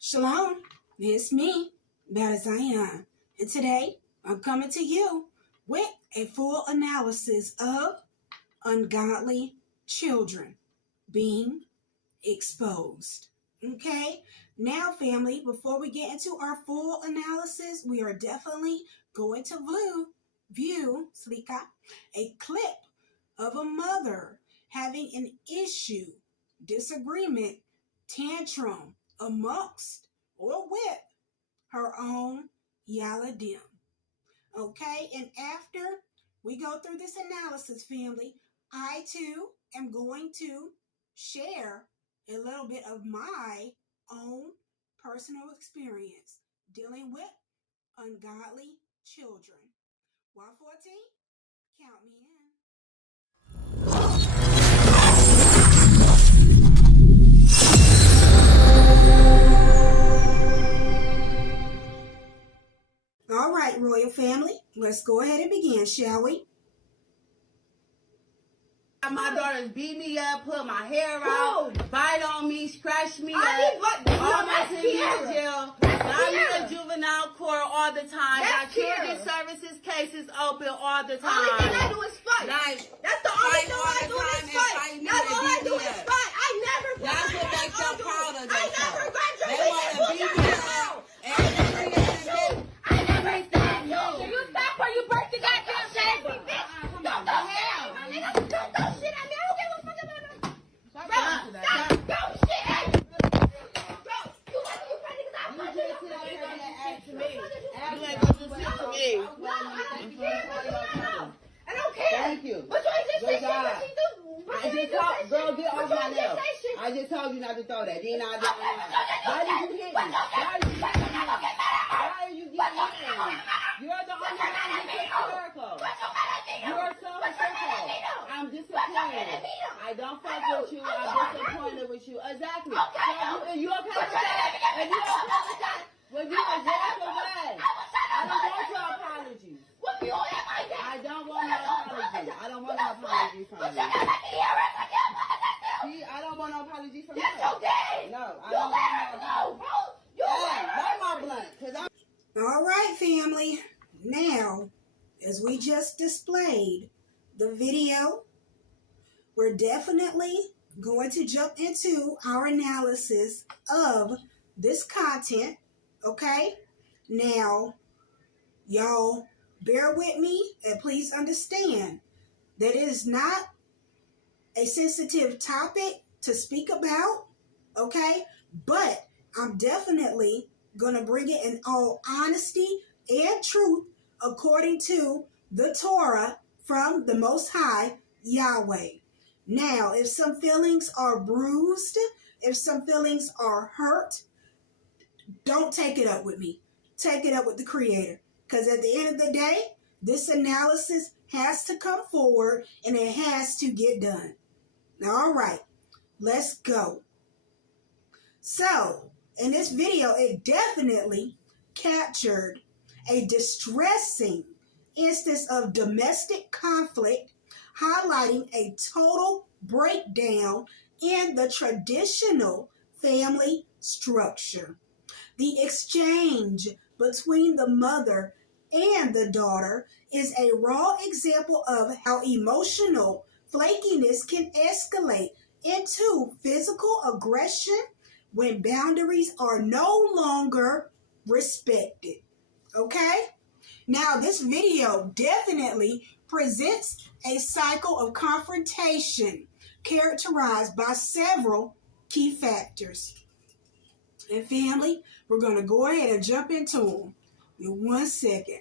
Shalom, it's me, Baht Of Zion, and today I'm coming to you with a full analysis of ungodly children being exposed. Okay, now family, before we get into our full analysis, we are definitely going to view a clip of a mother having an issue, disagreement, tantrum amongst or with her own Yaladim. Okay, and after we go through this analysis, family, I too am going to share a little bit of my own personal experience dealing with ungodly children. Y14, count me in. All right, royal family, let's go ahead and begin, shall we? My daughters beat me up, put my hair out, bite on me, scratch me up, almost send me to jail. I'm in a juvenile court all the time. Got children's services cases open all the time. Only thing I do is fight. That's the only thing I do is fight. That's all I do is fight. I never graduated. That's what makes them proud of themselves. I never graduated. They want to beat me up. I never said you. You stop or you break the goddamn shit, bitch. Don't go hell. Don't go shit at me. I don't give a fuck about it. Stop. Don't shit at me. Bro, you crazy because I'm fucking you. You ain't gonna do shit to me. No, I don't care. Thank you. But you ain't just say shit. What she do? I just told, girl, get off my nails. I just told you not to throw that. Then I did. Why did you hit me? Why did you hit me? Why are you getting hit me? You're the only one who gets hysterical. You're so hysterical. I'm disappointed. I don't fuck with you. I'm disappointed with you. Exactly. So you okay with that? If you okay with that, well, you can walk away. I don't want your apologies. I don't want no apology. I don't want no apology from you. See, I don't want no apology from you. No, I don't want no apology. That's my blunt. All right, family. Now, as we just displayed the video, we're definitely going to jump into our analysis of this content. Okay? Now, y'all, bear with me and please understand that it is not a sensitive topic to speak about, okay? But I'm definitely going to bring it in all honesty and truth according to the Torah from the Most High, Yahweh. Now, if some feelings are bruised, if some feelings are hurt, don't take it up with me. Take it up with the Creator. Because at the end of the day, this analysis has to come forward and it has to get done. All right, let's go. So, in this video, it definitely captured a distressing instance of domestic conflict, highlighting a total breakdown in the traditional family structure. The exchange between the mother and the daughter is a raw example of how emotional flakiness can escalate into physical aggression when boundaries are no longer respected. Okay? Now, this video definitely presents a cycle of confrontation characterized by several key factors. And family, we're going to go ahead and jump into them in 1 second.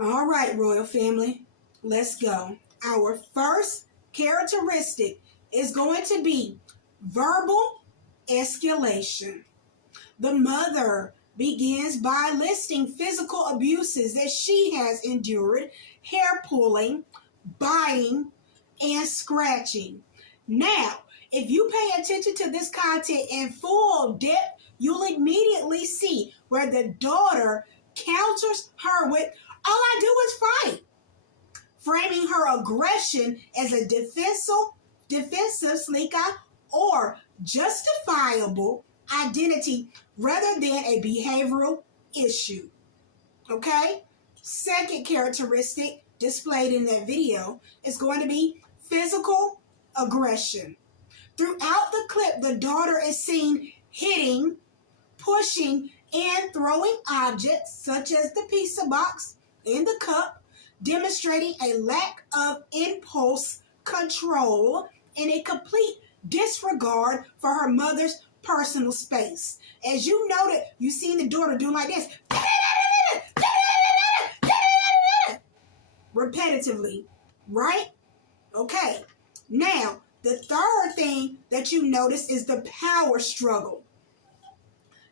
All right, royal family, let's go. Our first characteristic is going to be verbal escalation. The mother begins by listing physical abuses that she has endured: hair pulling, biting, and scratching. Now, if you pay attention to this content in full depth, you'll immediately see where the daughter counters her with, all I do is fight, framing her aggression as a defensive defensive, or justifiable identity rather than a behavioral issue. Okay? Second characteristic displayed in that video is going to be physical aggression. Throughout the clip, the daughter is seen hitting, pushing, and throwing objects such as the pizza box and the cup, demonstrating a lack of impulse control and a complete disregard for her mother's personal space. As you noted, you seen the daughter doing like this repetitively, right? Okay. Now, the third thing that you notice is the power struggle.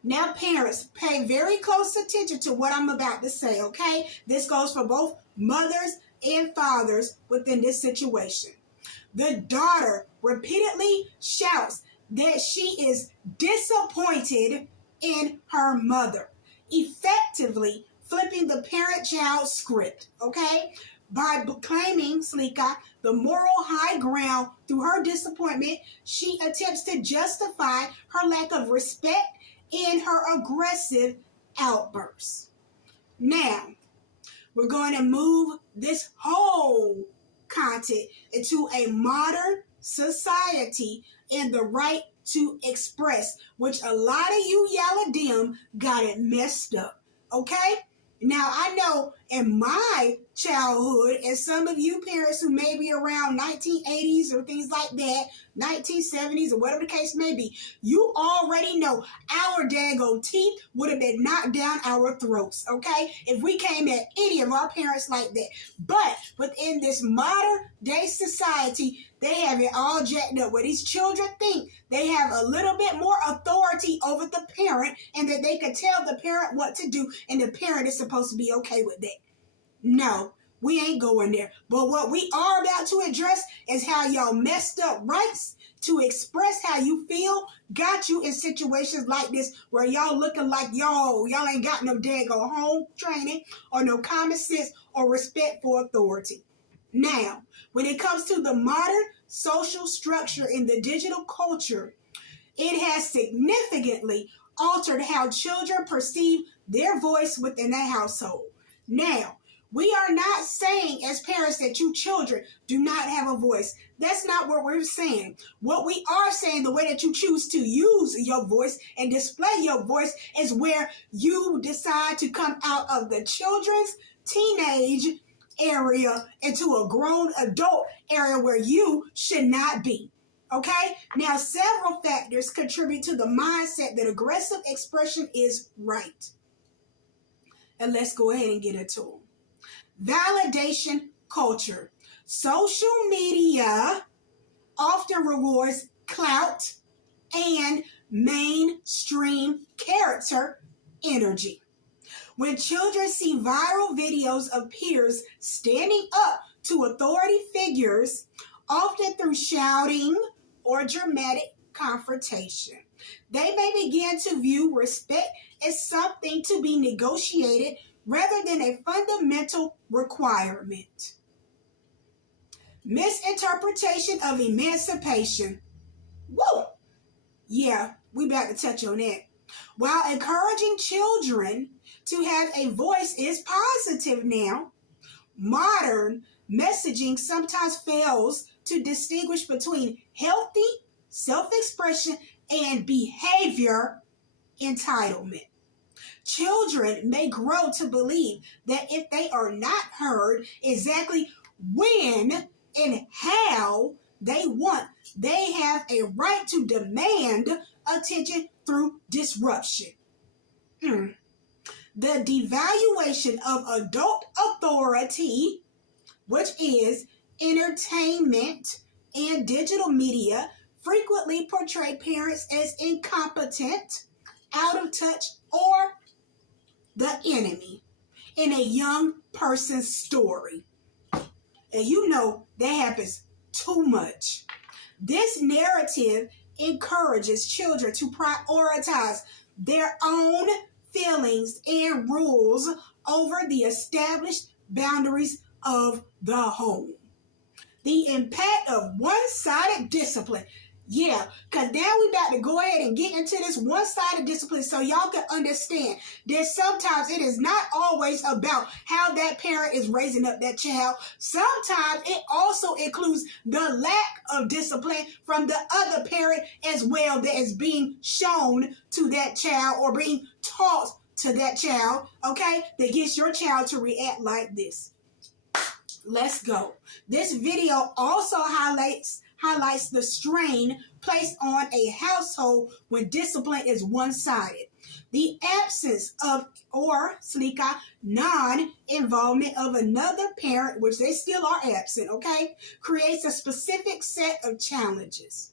Now, parents, pay very close attention to what I'm about to say, okay? This goes for both mothers and fathers within this situation. The daughter repeatedly shouts that she is disappointed in her mother, effectively flipping the parent-child script, okay? By claiming, Slika, the moral high ground through her disappointment, she attempts to justify her lack of respect in her aggressive outbursts. Now, we're going to move this whole content into a modern society and the right to express, which a lot of you Yaladim got it messed up, okay? Now, I know in my childhood, and some of you parents who may be around 1980s or things like that, 1970s or whatever the case may be, you already know our daggone teeth would have been knocked down our throats, okay? If we came at any of our parents like that. But within this modern day society, they have it all jacked up where these children think they have a little bit more authority over the parent and that they can tell the parent what to do and the parent is supposed to be okay with that. No, we ain't going there. But what we are about to address is how y'all messed up rights to express how you feel got you in situations like this where y'all looking like y'all ain't got no daggone home training or no common sense or respect for authority. Now, when it comes to the modern social structure in the digital culture, it has significantly altered how children perceive their voice within the household. Now, we are not saying as parents that you children do not have a voice. That's not what we're saying. What we are saying, the way that you choose to use your voice and display your voice is where you decide to come out of the children's teenage area into a grown adult area where you should not be. Okay? Now, several factors contribute to the mindset that aggressive expression is right. And let's go ahead and get into them. Validation culture. Social media often rewards clout and mainstream character energy. When children see viral videos of peers standing up to authority figures, often through shouting or dramatic confrontation, they may begin to view respect as something to be negotiated rather than a fundamental requirement. Misinterpretation of emancipation. Woo! Yeah, we about to touch on that. While encouraging children to have a voice is positive now, modern messaging sometimes fails to distinguish between healthy self-expression and behavior entitlement. Children may grow to believe that if they are not heard exactly when and how they want, they have a right to demand attention through disruption. The devaluation of adult authority, which is entertainment and digital media, frequently portray parents as incompetent, out of touch, or the enemy in a young person's story. And you know that happens too much. This narrative encourages children to prioritize their own feelings and rules over the established boundaries of the home. The impact of one-sided discipline. Yeah, because now we got to go ahead and get into this one-sided discipline so y'all can understand that sometimes it is not always about how that parent is raising up that child. Sometimes it also includes the lack of discipline from the other parent as well that is being shown to that child or being taught to that child, okay, that gets your child to react like this. Let's go. This video also highlights the strain placed on a household when discipline is one-sided. The absence of or slika non-involvement of another parent, which they still are absent, okay, creates a specific set of challenges.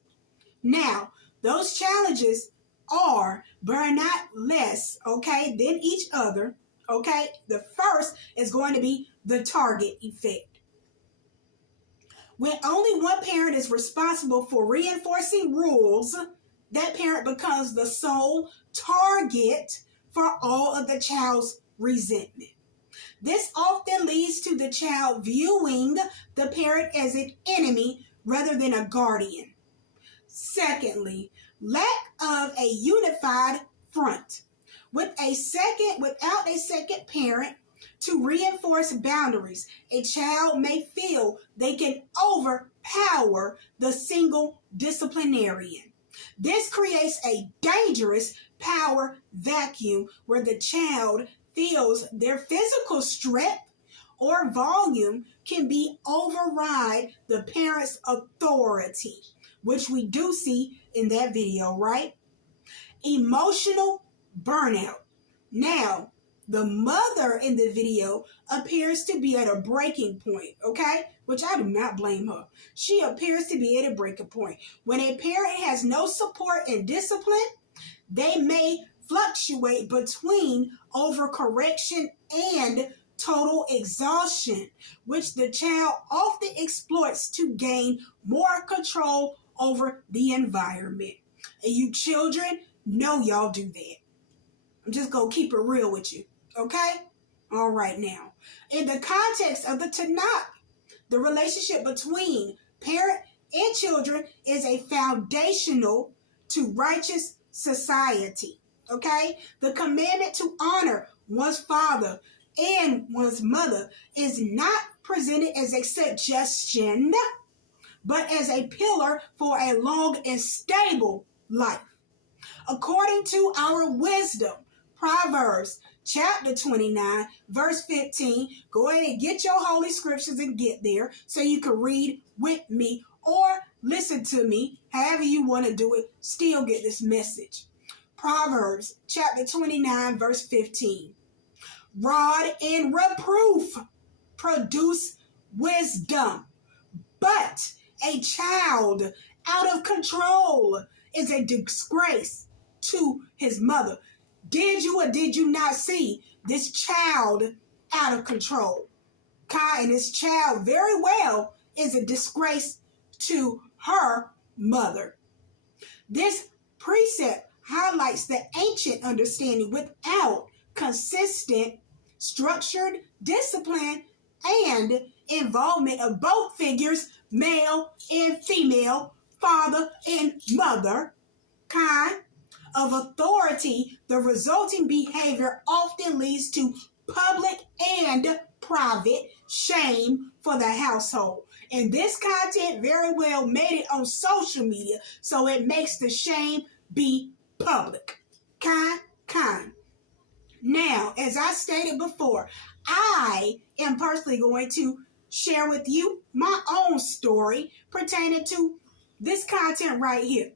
Now, those challenges are, but not less, okay, than each other, okay? The first is going to be the target effect. When only one parent is responsible for reinforcing rules, that parent becomes the sole target for all of the child's resentment. This often leads to the child viewing the parent as an enemy rather than a guardian. Secondly, lack of a unified front. Without a second parent to reinforce boundaries, a child may feel they can overpower the single disciplinarian. This creates a dangerous power vacuum where the child feels their physical strength or volume can override the parent's authority, which we do see in that video, right? Emotional burnout. Now, the mother in the video appears to be at a breaking point, okay? Which I do not blame her. She appears to be at a breaking point. When a parent has no support and discipline, they may fluctuate between overcorrection and total exhaustion, which the child often exploits to gain more control over the environment. And you children know y'all do that. I'm just going to keep it real with you. Okay? All right now. In the context of the Tanakh, the relationship between parent and children is a foundational to righteous society. Okay? The commandment to honor one's father and one's mother is not presented as a suggestion, but as a pillar for a long and stable life. According to our wisdom, Proverbs chapter 29, verse 15. Go ahead and get your holy scriptures and get there so you can read with me or listen to me. However you want to do it, still get this message. Proverbs chapter 29, verse 15. Rod and reproof produce wisdom, but a child out of control is a disgrace to his mother. Did you or did you not see this child out of control? And this child very well is a disgrace to her mother. This precept highlights the ancient understanding without consistent, structured discipline and involvement of both figures, male and female, father and mother, of authority. The resulting behavior often leads to public and private shame for the household. And this content very well made it on social media, so it makes the shame be public. Now, as I stated before, I am personally going to share with you my own story pertaining to this content right here.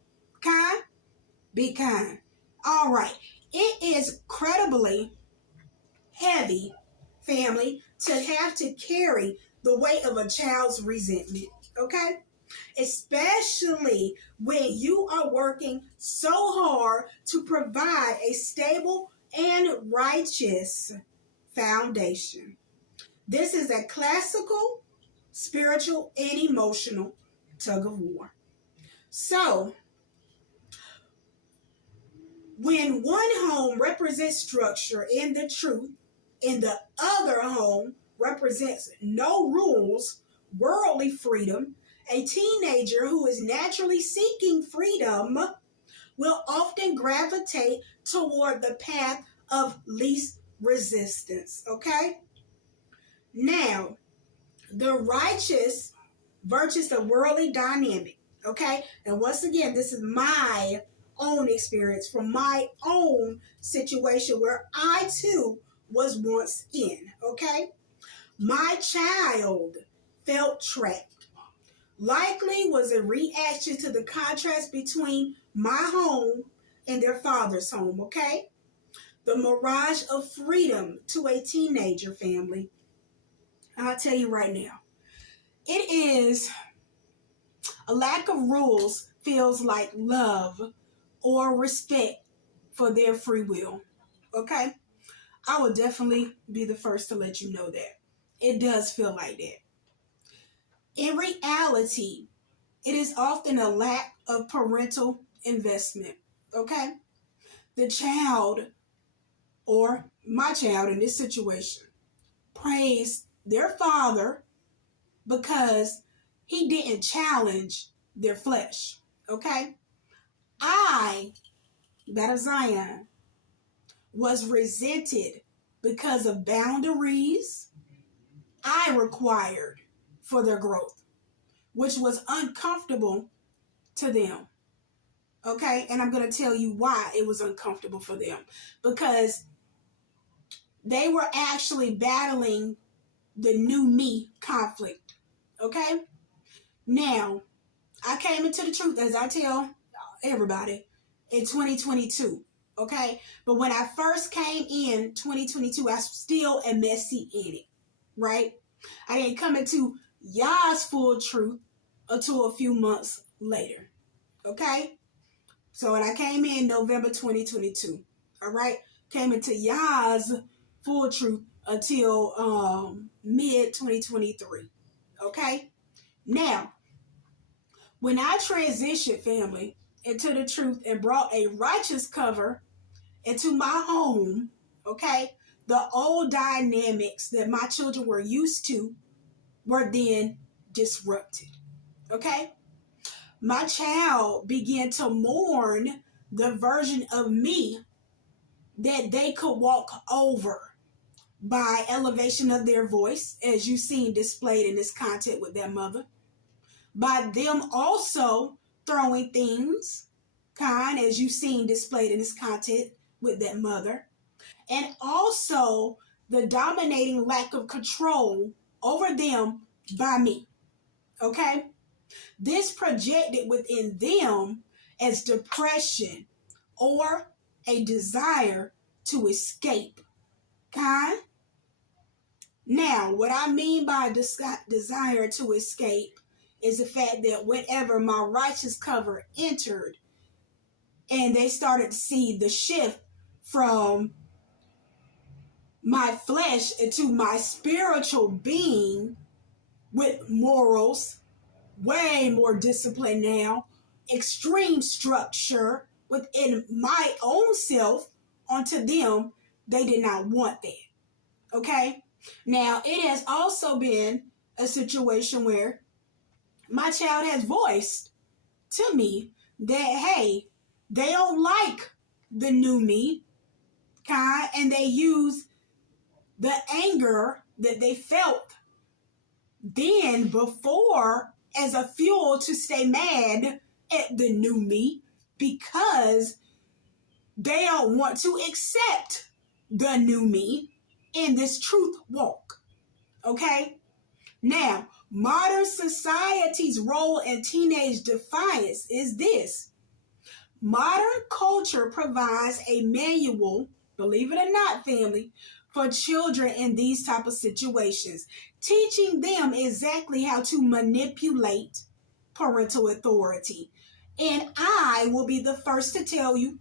Be kind. All right. It is incredibly heavy, family, to have to carry the weight of a child's resentment, okay? Especially when you are working so hard to provide a stable and righteous foundation. This is a classical, spiritual, and emotional tug of war. So, when one home represents structure and the truth, and the other home represents no rules, worldly freedom, a teenager who is naturally seeking freedom will often gravitate toward the path of least resistance, okay? Now, the righteous versus the worldly dynamic, okay? And once again, this is my own experience from my own situation where I too was once in, okay? My child felt trapped. Likely was a reaction to the contrast between my home and their father's home, okay? The mirage of freedom to a teenager family. I'll tell you right now, it is a lack of rules feels like love or respect for their free will, okay? I will definitely be the first to let you know that. It does feel like that. In reality, it is often a lack of parental investment, okay? The child, or my child in this situation, praised their father because he didn't challenge their flesh, okay? I, Baht of Zion, was resented because of boundaries I required for their growth, which was uncomfortable to them, okay? And I'm going to tell you why it was uncomfortable for them. Because they were actually battling the new me conflict, okay? Now, I came into the truth, as I tell everybody, in 2022, okay? But when I first came in 2022, I was still a messy in it, right? I didn't come into Yah's full truth until a few months later, okay? So when I came in November 2022, all right? Came into Yah's full truth until mid-2023, okay? Now, when I transitioned, family, into the truth and brought a righteous cover into my home, okay, the old dynamics that my children were used to were then disrupted, okay? My child began to mourn the version of me that they could walk over by elevation of their voice, as you've seen displayed in this content with their mother, by them also throwing things, as you've seen displayed in this content with that mother, and also the dominating lack of control over them by me, okay? This projected within them as depression or a desire to escape, Now, what I mean by desire to escape is the fact that whenever my righteous cover entered and they started to see the shift from my flesh into my spiritual being with morals, way more discipline now, extreme structure within my own self onto them, they did not want that, okay? Now, it has also been a situation where my child has voiced to me that, hey, they don't like the new me, and they use the anger that they felt then before as a fuel to stay mad at the new me because they don't want to accept the new me in this truth walk, okay? Now, modern society's role in teenage defiance is this. Modern culture provides a manual, believe it or not, family, for children in these type of situations, teaching them exactly how to manipulate parental authority. And I will be the first to tell you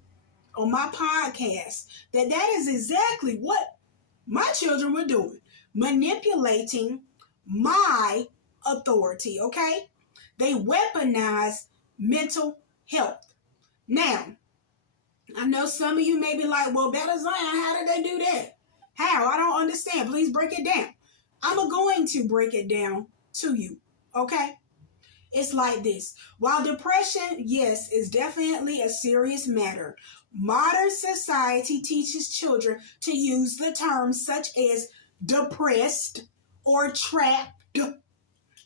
on my podcast that that is exactly what my children were doing, manipulating my authority, okay? They weaponize mental health. Now, I know some of you may be like, well, Baht of Zion, how did they do that? How? I don't understand. Please break it down. I'm going to break it down to you, okay? It's like this. While depression, yes, is definitely a serious matter, modern society teaches children to use the terms such as depressed or trapped,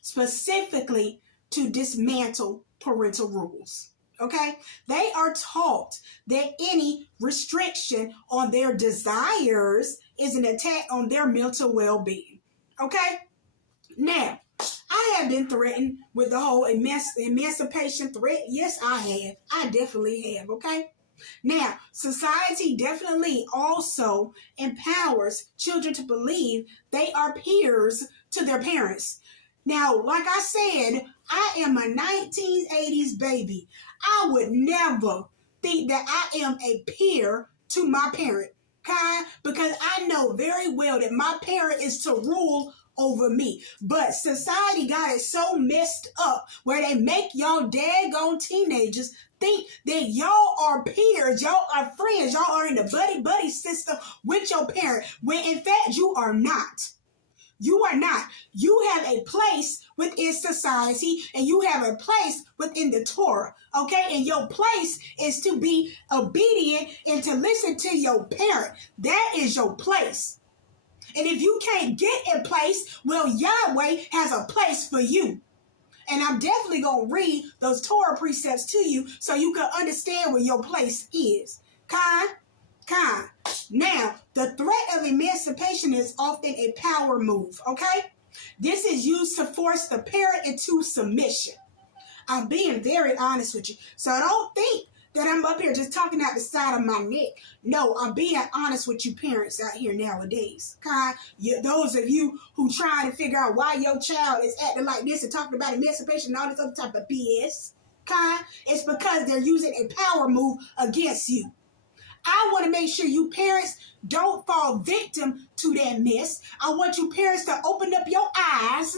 specifically to dismantle parental rules. Okay? They are taught that any restriction on their desires is an attack on their mental well-being. Okay? Now, I have been threatened with the whole emancipation threat. Yes, I have. I definitely have, okay? Now, society definitely also empowers children to believe they are peers to their parents. Now, like I said, I am a 1980s baby. I would never think that I am a peer to my parent, okay? Because I know very well that my parent is to rule over me. But society got it so messed up where they make y'all daggone teenagers think that y'all are peers, y'all are friends, y'all are in the buddy system with your parent, when in fact you are not. You are not. You have a place within society and you have a place within the Torah, okay? And your place is to be obedient and to listen to your parent. That is your place. And if you can't get a place, well, Yahweh has a place for you. And I'm definitely going to read those Torah precepts to you so you can understand where your place is. Kind. Now, the threat of emancipation is often a power move, okay? This is used to force the parent into submission. I'm being very honest with you. So don't think that I'm up here just talking out the side of my neck. No, I'm being honest with you parents out here nowadays. Okay? Those of you who trying to figure out why your child is acting like this and talking about emancipation and all this other type of BS, okay? It's because they're using a power move against you. I want to make sure you parents don't fall victim to that mess. I want you parents to open up your eyes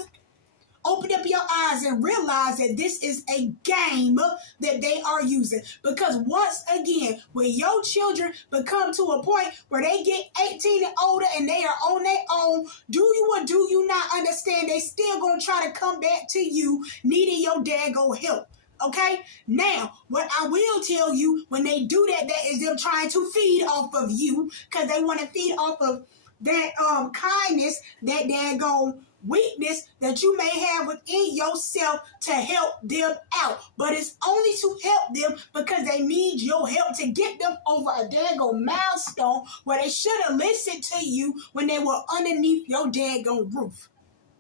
and realize that this is a game that they are using. Because once again, when your children become to a point where they get 18 and older and they are on their own, do you or do you not understand they still going to try to come back to you needing your daggone help? Okay? Now, what I will tell you, when they do that, that is them trying to feed off of you because they want to feed off of that kindness, that daggone weakness that you may have within yourself to help them out. But it's only to help them because they need your help to get them over a daggone milestone where they should have listened to you when they were underneath your daggone roof.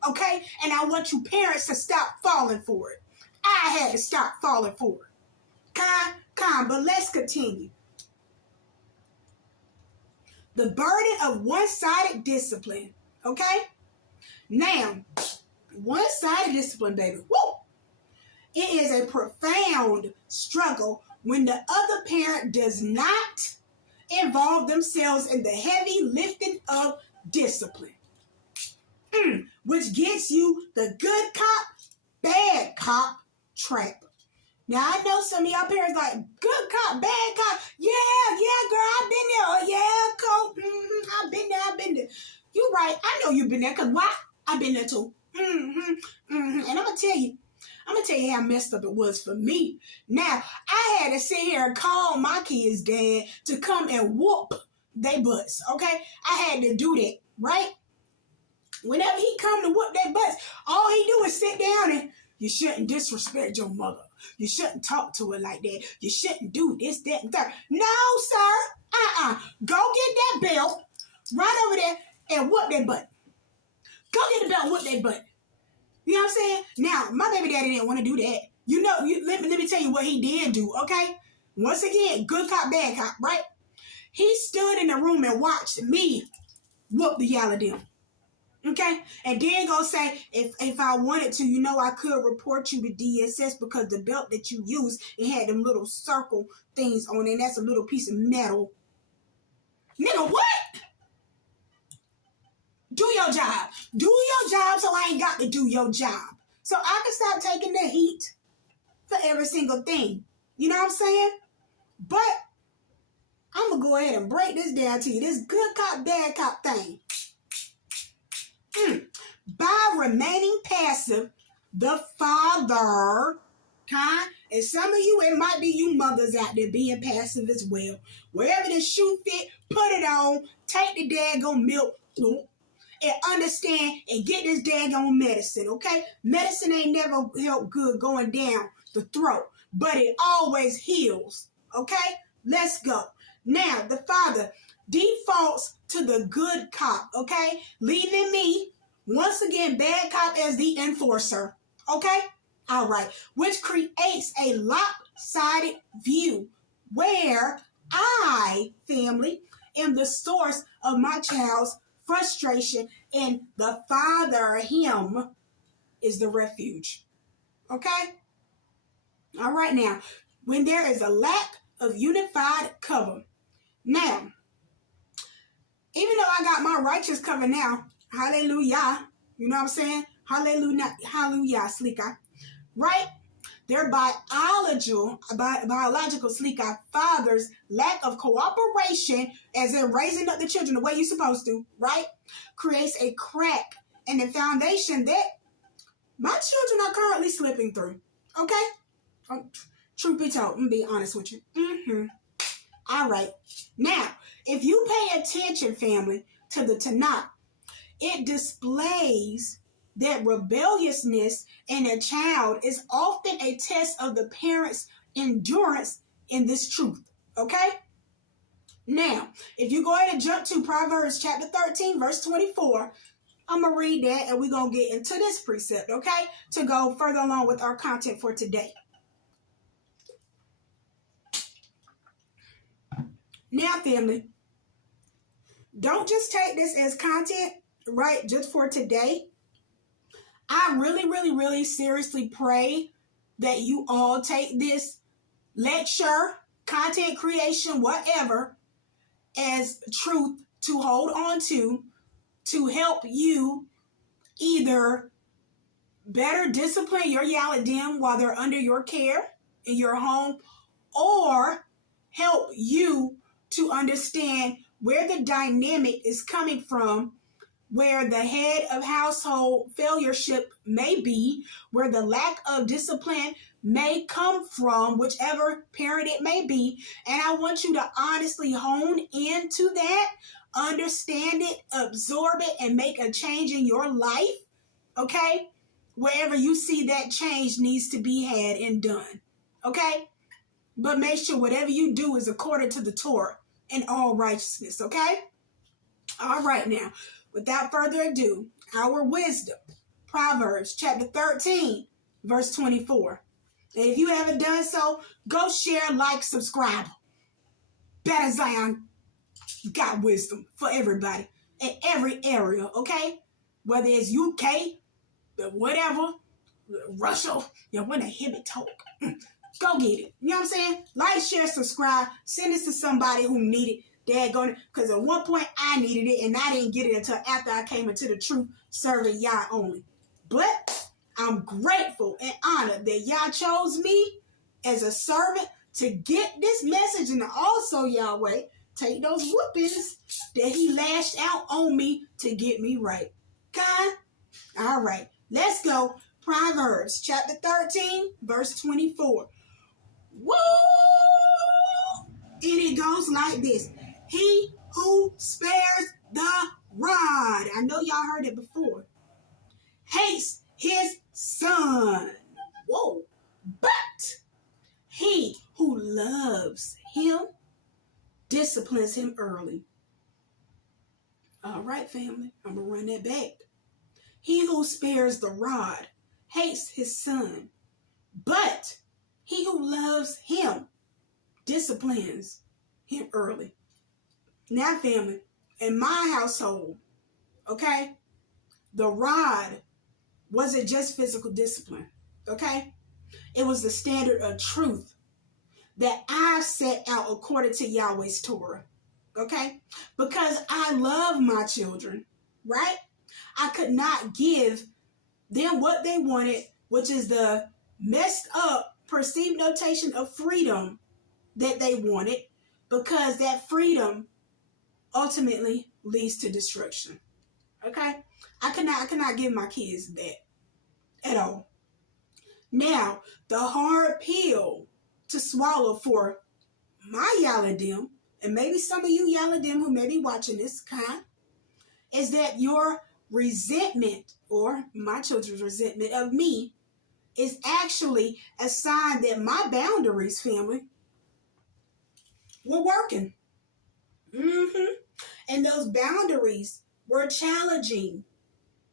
Okay? And I want you parents to stop falling for it. I had to stop falling for it. But let's continue. The burden of one-sided discipline. Okay? Now, one-sided discipline, baby. Woo! It is a profound struggle when the other parent does not involve themselves in the heavy lifting of discipline. Which gets you the good cop, bad cop trap. Now, I know some of y'all parents like, good cop, bad cop. Yeah, girl, I've been there. Oh, yeah, Coach. I've been there. You right. I know you've been there, because why? I've been there too. And I'm going to tell you how messed up it was for me. Now, I had to sit here and call my kids' dad to come and whoop their butts, okay? I had to do that, right? Whenever he come to whoop their butts, all he do is sit down and, you shouldn't disrespect your mother. You shouldn't talk to her like that. You shouldn't do this, that, and third. No, sir. Go get that belt right over there and whoop that butt. Go get the belt and whoop that butt. You know what I'm saying? Now, my baby daddy didn't want to do that. You know, let me tell you what he did do, okay? Once again, good cop, bad cop, right? He stood in the room and watched me whoop the y'all of them. Okay? And then go say, if I wanted to, you know, I could report you to DSS because the belt that you used, it had them little circle things on it, and that's a little piece of metal. Nigga, what? Do your job. Do your job so I ain't got to do your job. So I can stop taking the heat for every single thing. You know what I'm saying? But I'm going to go ahead and break this down to you. This good cop, bad cop thing. by remaining passive, the father, and some of you, it might be you mothers out there being passive as well. Wherever the shoe fit, put it on, take the daggone milk, and understand and get this daggone medicine, okay? Medicine ain't never helped good going down the throat, but it always heals, okay? Let's go. Now, the father defaults to the good cop, okay? Leaving me, once again, bad cop as the enforcer, okay? All right, which creates a lopsided view where I, family, am the source of my child's frustration, and the father, him, is the refuge. Okay? All right, now, when there is a lack of unified cover. Now, even though I got my righteous cover now, hallelujah, you know what I'm saying? Hallelujah, hallelujah, Slika. Right? Their biological Slika father's lack of cooperation, as in raising up the children the way you're supposed to, right? Creates a crack in the foundation that my children are currently slipping through. Okay? Truth be told, I'm going to be honest with you. All right. Now, if you pay attention, family, to the Tanakh, it displays that rebelliousness in a child is often a test of the parent's endurance in this truth. Okay? Now, if you go ahead and jump to Proverbs chapter 13, verse 24, I'm going to read that and we're going to get into this precept, okay? To go further along with our content for today. Now, family, don't just take this as content, right, just for today. I really seriously pray that you all take this lecture, content creation, whatever, as truth to hold on to help you either better discipline your Yaladim while they're under your care in your home, or help you to understand where the dynamic is coming from, where the head of household failureship may be, where the lack of discipline may come from, whichever parent it may be. And I want you to honestly hone into that, understand it, absorb it, and make a change in your life, okay? Wherever you see that change needs to be had and done, okay? But make sure whatever you do is according to the Torah and all righteousness, okay? All right, now, without further ado, our wisdom, Proverbs chapter 13, verse 24. And if you haven't done so, go share, like, subscribe. Baht Of Zion got wisdom for everybody in every area, okay? Whether it's UK, whatever, Russia, you want to hear me talk. Go get it. You know what I'm saying? Like, share, subscribe. Send this to somebody who need it. Because at one point I needed it and I didn't get it until after I came into the truth, serving Yah only. But I'm grateful and honored that Yah chose me as a servant to get this message, and also Yahweh take those whoopings that he lashed out on me to get me right. God? All right. Let's go. Proverbs chapter 13, verse 24. Woo! And it goes like this. He who spares the rod, I know y'all heard it before, hates his son. Whoa. But he who loves him disciplines him early. All right, family, I'm going to run that back. He who spares the rod hates his son, but he who loves him disciplines him early. Now, family, in my household, okay, the rod wasn't just physical discipline, okay? It was the standard of truth that I set out according to Yahweh's Torah, okay? Because I love my children, right? I could not give them what they wanted, which is the messed up perceived notation of freedom that they wanted, because that freedom ultimately leads to destruction. Okay? I cannot give my kids that at all. Now, the hard pill to swallow for my y'all and them, and maybe some of you y'all and them who may be watching this is that your resentment, or my children's resentment of me, is actually a sign that my boundaries, family, were working. And those boundaries were challenging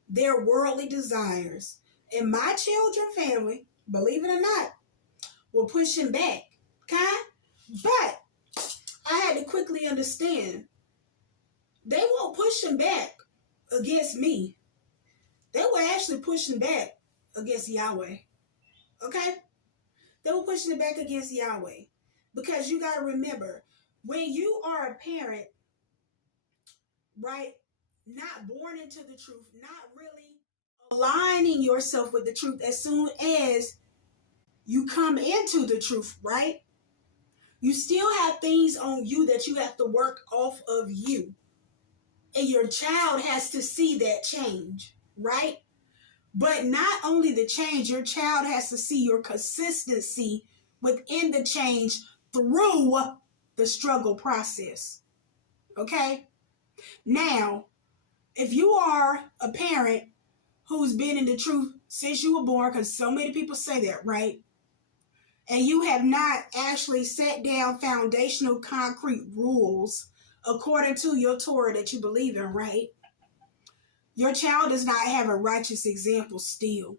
their worldly desires. And my children, family, believe it or not, were pushing back. Okay? But I had to quickly understand they weren't pushing back against me. They were actually pushing back against Yahweh. Okay? They were pushing it back against Yahweh. Because you got to remember, when you are a parent, right, not born into the truth, not really aligning yourself with the truth as soon as you come into the truth, right? You still have things on you that you have to work off of you. And your child has to see that change, right? But not only the change, your child has to see your consistency within the change through the struggle process. Okay? Now, if you are a parent who's been in the truth since you were born, because so many people say that, right? And you have not actually set down foundational concrete rules according to your Torah that you believe in, right? Your child does not have a righteous example still.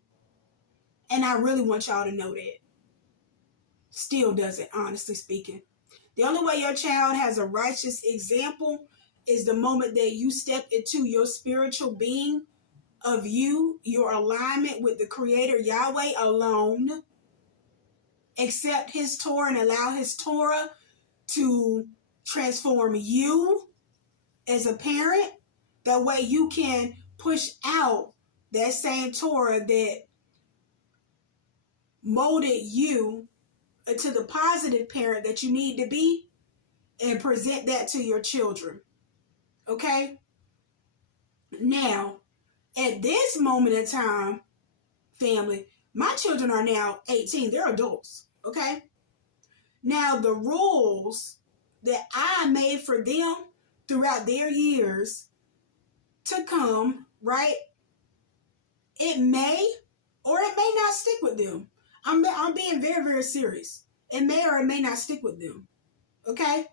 And I really want y'all to know that. Still doesn't, honestly speaking. The only way your child has a righteous example is the moment that you step into your spiritual being of you, your alignment with the Creator Yahweh alone. Accept His Torah and allow His Torah to transform you as a parent. That way you can push out that same Torah that molded you into the positive parent that you need to be, and present that to your children. Okay? Now, at this moment in time, family, my children are now 18. They're adults. Okay? Now, the rules that I made for them throughout their years to come, right? It may or it may not stick with them. I'm being very, very serious. It may or it may not stick with them. Okay?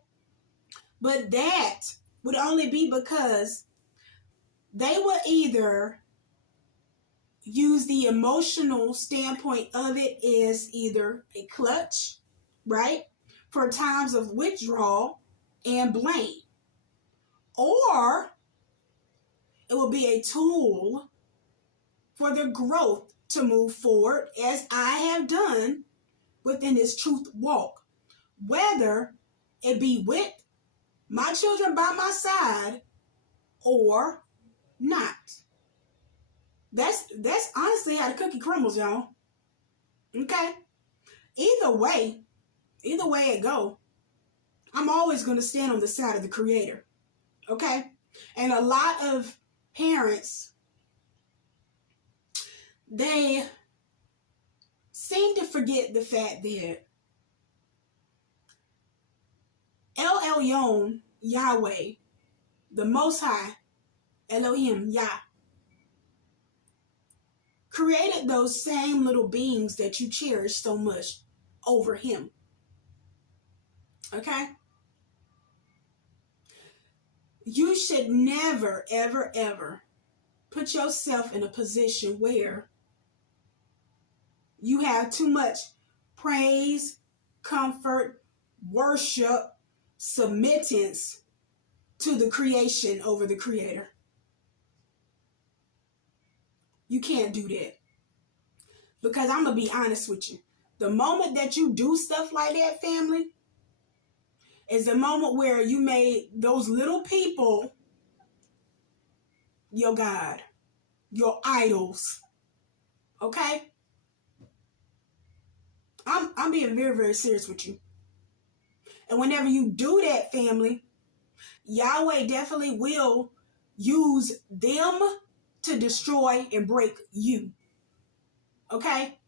But that would only be because they will either use the emotional standpoint of it as either a clutch, right? For times of withdrawal and blame. Or it will be a tool for their growth to move forward, as I have done within this truth walk. Whether it be with my children by my side or not. That's honestly how the cookie crumbles, y'all. Okay? Either way it go, I'm always going to stand on the side of the Creator. Okay? And a lot of parents, they seem to forget the fact that El Elyon, Yahweh, the Most High, Elohim, Yah, created those same little beings that you cherish so much over Him. Okay? You should never, ever, ever put yourself in a position where you have too much praise, comfort, worship, submittance to the creation over the Creator. You can't do that. Because I'm going to be honest with you. The moment that you do stuff like that, family, is the moment where you made those little people your God, your idols. Okay? I'm being very, very serious with you. And whenever you do that, family, Yahweh definitely will use them to destroy and break you. Okay?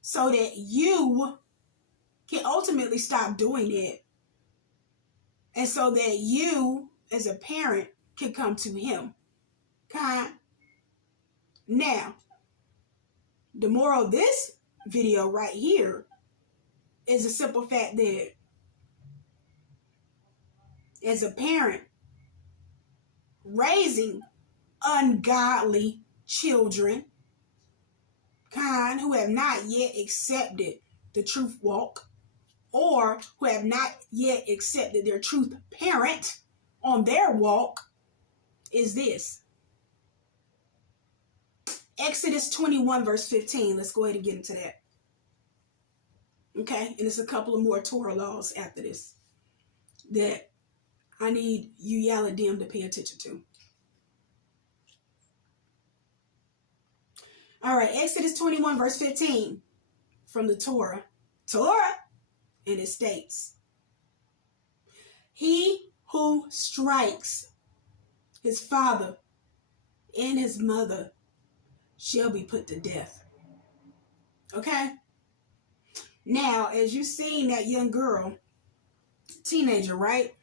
So that you can ultimately stop doing it. And so that you, as a parent, can come to him. Okay? Now, the moral of this video right here is a simple fact that as a parent, raising ungodly children, who have not yet accepted the truth walk, or who have not yet accepted their truth parent on their walk, is this. Exodus 21 verse 15. Let's go ahead and get into that. Okay, and there's a couple of more Torah laws after this that I need you Yaladim to pay attention to. All right, Exodus 21 verse 15 from the Torah. And it states, he who strikes his father and his mother shall be put to death. Okay? Now, as you seen that young girl, teenager, right?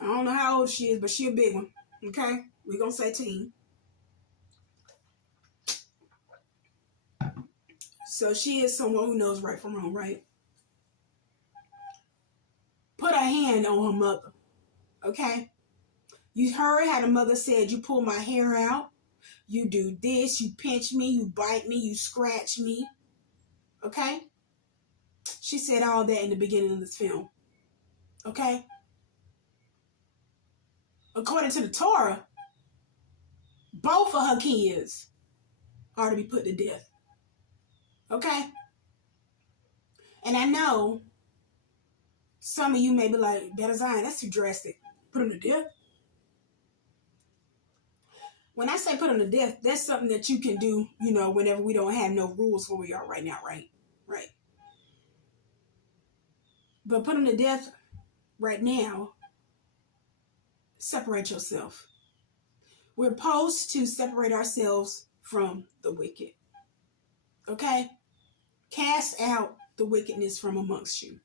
I don't know how old she is, but she a big one. Okay? We're going to say teen. So she is someone who knows right from wrong, right? Put a hand on her mother. Okay? You heard how the mother said, you pull my hair out. You do this. You pinch me. You bite me. You scratch me. Okay? She said all that in the beginning of this film. Okay? According to the Torah, both of her kids are to be put to death. Okay? And I know some of you may be like, Baht of Zion, that's too drastic. Put them to death? When I say put them to death, that's something that you can do, whenever we don't have no rules where we are right now, right? Right. But put them to death right now, separate yourself. We're supposed to separate ourselves from the wicked. Okay? Cast out the wickedness from amongst you.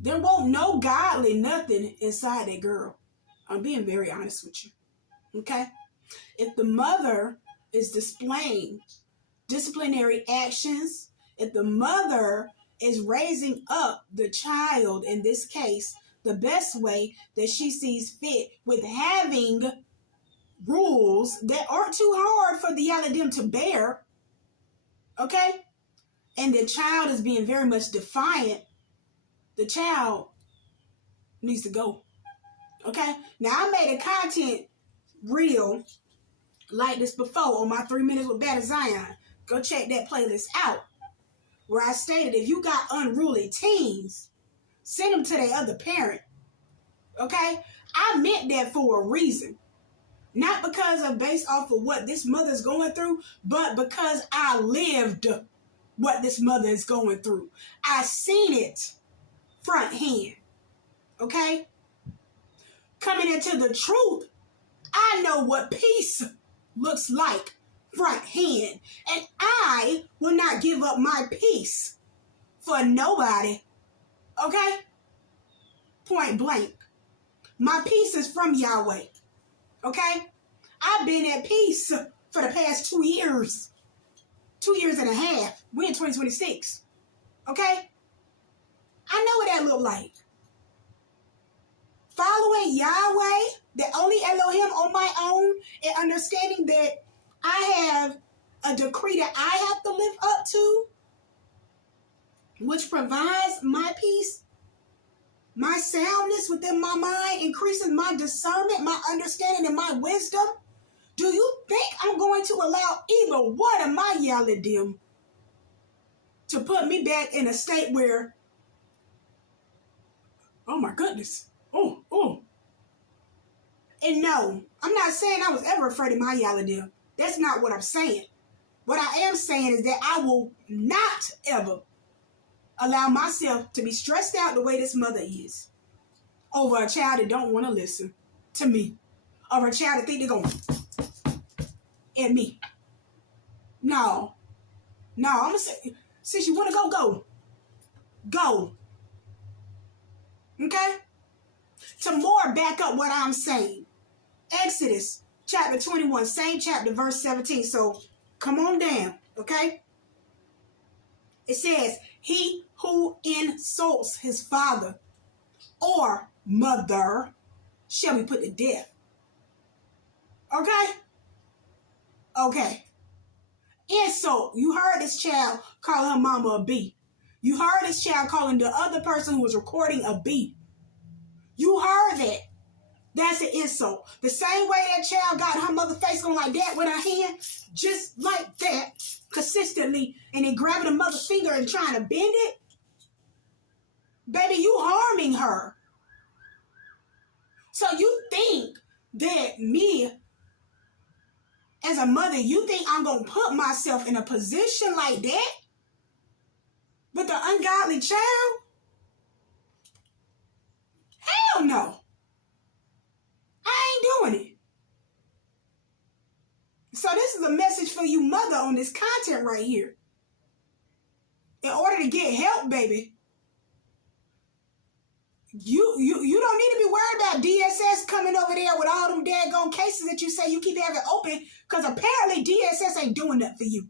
There won't no godly nothing inside that girl. I'm being very honest with you. Okay? If the mother is displaying disciplinary actions, if the mother is raising up the child, in this case, the best way that she sees fit, with having rules that aren't too hard for the Yaladim to bear, okay? And the child is being very much defiant, the child needs to go. Okay? Now, I made a content reel like this before on my 3 minutes with Baht of Zion. Go check that playlist out. Where I stated if you got unruly teens, send them to their other parent. Okay? I meant that for a reason. Not because of based off of what this mother's going through, but because I lived what this mother is going through. I seen it front hand. Okay? Coming into the truth, I know what peace looks like front hand. And I will not give up my peace for nobody. Okay? Point blank. My peace is from Yahweh. Okay? I've been at peace for the past 2 years. 2 years and a half. We're in 2026. Okay? I know what that look like. Following Yahweh, the only Elohim on my own, and understanding that I have a decree that I have to live up to, which provides my peace, my soundness within my mind, increasing my discernment, my understanding, and my wisdom. Do you think I'm going to allow either one of my Yaladim to put me back in a state where, oh my goodness, oh. And no, I'm not saying I was ever afraid of my Yaladim. That's not what I'm saying. What I am saying is that I will not ever allow myself to be stressed out the way this mother is over a child that don't want to listen to me, or a child that think they're going, at me. No. No, I'm going to say, since you want to go, go. Go. Okay? To more back up what I'm saying. Exodus chapter 21, same chapter, verse 17. So come on down, okay? It says, he who insults his father or mother shall be put to death. Okay? Okay. Insult. You heard this child call her mama a B. You heard this child calling the other person who was recording a B. You heard that. That's an insult. The same way that child got her mother face going like that with her hand, just like that, consistently, and then grabbing the mother's finger and trying to bend it. Baby, you harming her. So you think that me, as a mother, you think I'm going to put myself in a position like that with the ungodly child? Hell no. I ain't doing it. So this is a message for you mother on this content right here. In order to get help, baby, you don't need to be worried about DSS coming over there with all them daggone cases that you say you keep having open, because apparently DSS ain't doing that for you.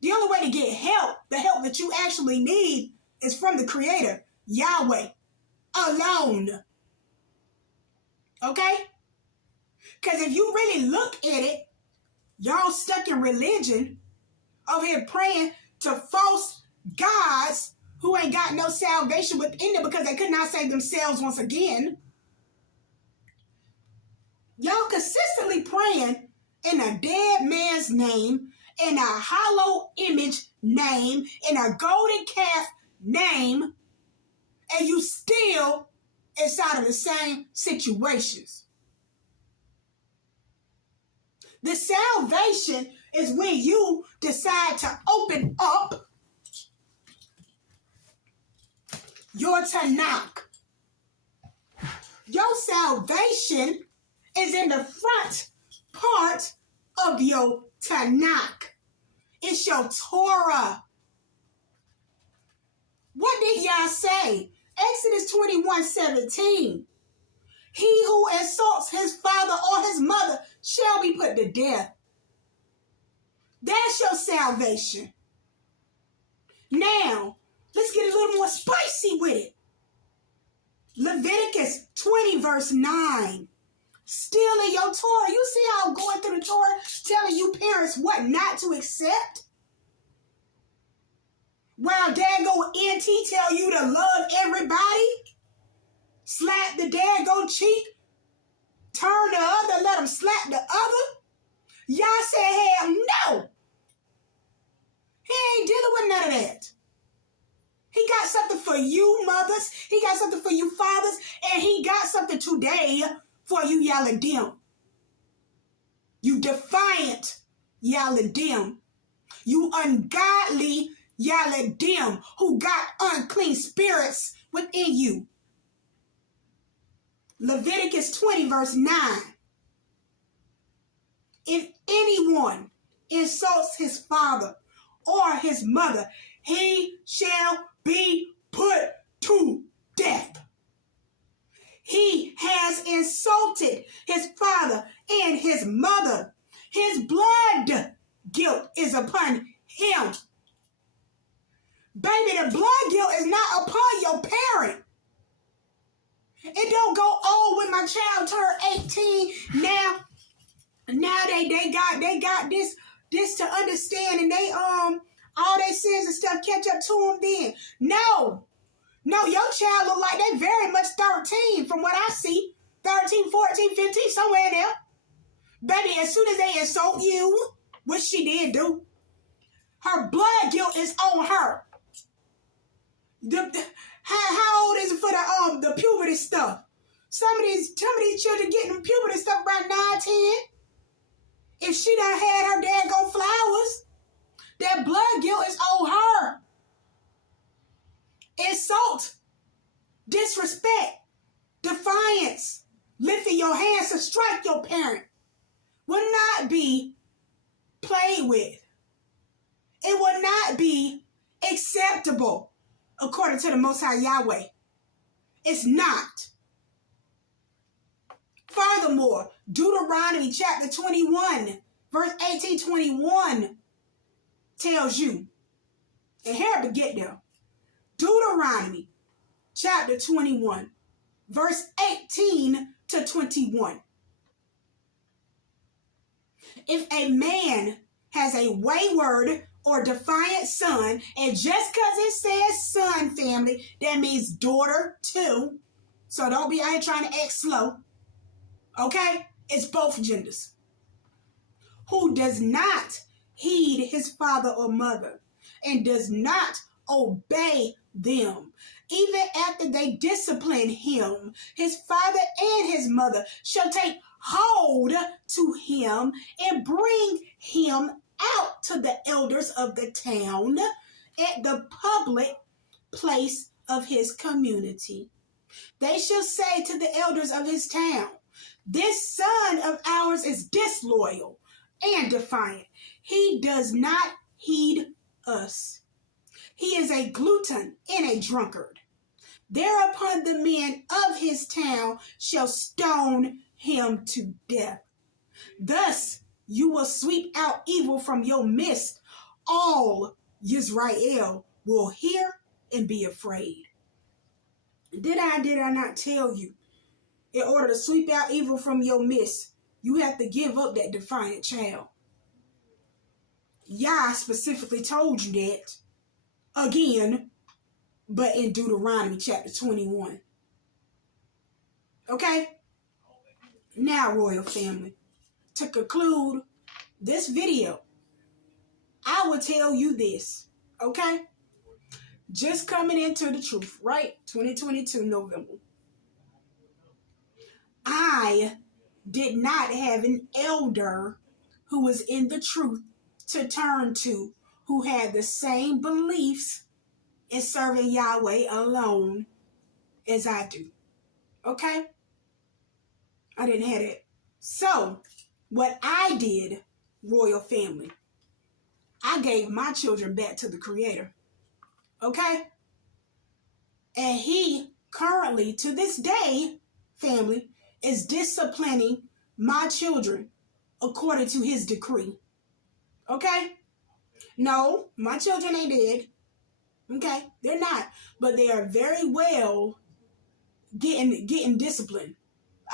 The only way to get help, the help that you actually need, is from the Creator, Yahweh, alone. Okay? Because if you really look at it, y'all stuck in religion, over here praying to false gods who ain't got no salvation within them because they could not save themselves once again. Y'all consistently praying in a dead man's name, in a hollow image name, in a golden calf name, and you still inside of the same situations. The salvation is when you decide to open up your Tanakh. Your salvation is in the front part of your Tanakh. It's your Torah. What did y'all say? Exodus 21:17. He who insults his father or his mother shall be put to death. That's your salvation. Now, let's get a little more spicy with it. Leviticus 20 verse 9. Still in your Torah. You see how I'm going through the Torah telling you parents what not to accept? While daggone NT tell you to love everybody, slap the daggone cheek, turn the other, let them slap the other. Y'all said, hell no. He ain't dealing with none of that. He got something for you mothers. He got something for you fathers. And he got something today for you Yaladim. You defiant Yaladim. You ungodly Yaladim who got unclean spirits within you. Leviticus 20 verse 9. If anyone insults his father or his mother, he shall be put to death. He has insulted his father and his mother. His blood guilt is upon him. Baby, the blood guilt is not upon your parent. It don't go, oh, when my child turned 18, now they got this to understand, and they all their sins and stuff catch up to them then. No, your child look like they very much 13 from what I see. 13, 14, 15, somewhere in there. Baby, as soon as they insult you, which she did do, her blood guilt is on her. How old is it for the puberty stuff? Some of these children getting the puberty stuff about 9, 10. If she done had her daggone flowers, that blood guilt is on her. Insult, disrespect, defiance, lifting your hands to strike your parent. will not be played with. It will not be acceptable according to the Most High Yahweh. It's not. Furthermore, Deuteronomy chapter 21, verse 18-21 tells you, and here we get there. Deuteronomy chapter 21, verse 18-21. If a man has a wayward or defiant son, and just because it says son, family, that means daughter too. So don't be out here trying to act slow. Okay? It's both genders. Who does not heed his father or mother and does not obey them, even after they discipline him, his father and his mother shall take hold to him and bring him out to the elders of the town at the public place of his community. They shall say to the elders of his town, this son of ours is disloyal and defiant. He does not heed us. He is a glutton and a drunkard. Thereupon the men of his town shall stone him to death. Thus you will sweep out evil from your midst. All Israel will hear and be afraid. Did I not tell you? In order to sweep out evil from your midst, you have to give up that defiant child. Yah specifically told you that again, but in Deuteronomy chapter 21. Okay? Now, royal family, to conclude this video, I will tell you this, okay? Just coming into the truth, right? 2022 November. I did not have an elder who was in the truth to turn to, who had the same beliefs in serving Yahweh alone as I do. Okay? I didn't have it. So, what I did, royal family, I gave my children back to the Creator. Okay? And he currently, to this day, family, is disciplining my children according to his decree. Okay? No, my children ain't dead. Okay? They're not. But they are very well getting disciplined.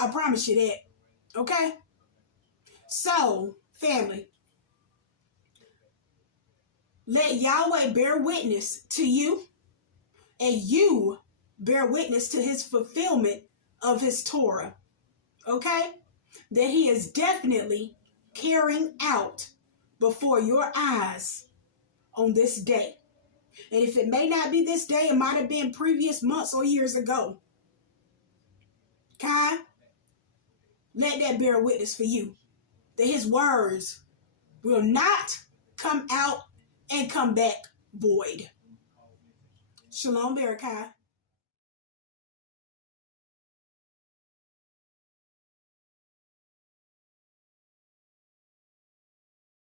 I promise you that. Okay? So, family, let Yahweh bear witness to you, and you bear witness to his fulfillment of his Torah. Okay? That he is definitely carrying out before your eyes on this day. And if it may not be this day, it might have been previous months or years ago. Okay? Let that bear witness for you. That his words will not come out and come back void. Shalom, Barakai.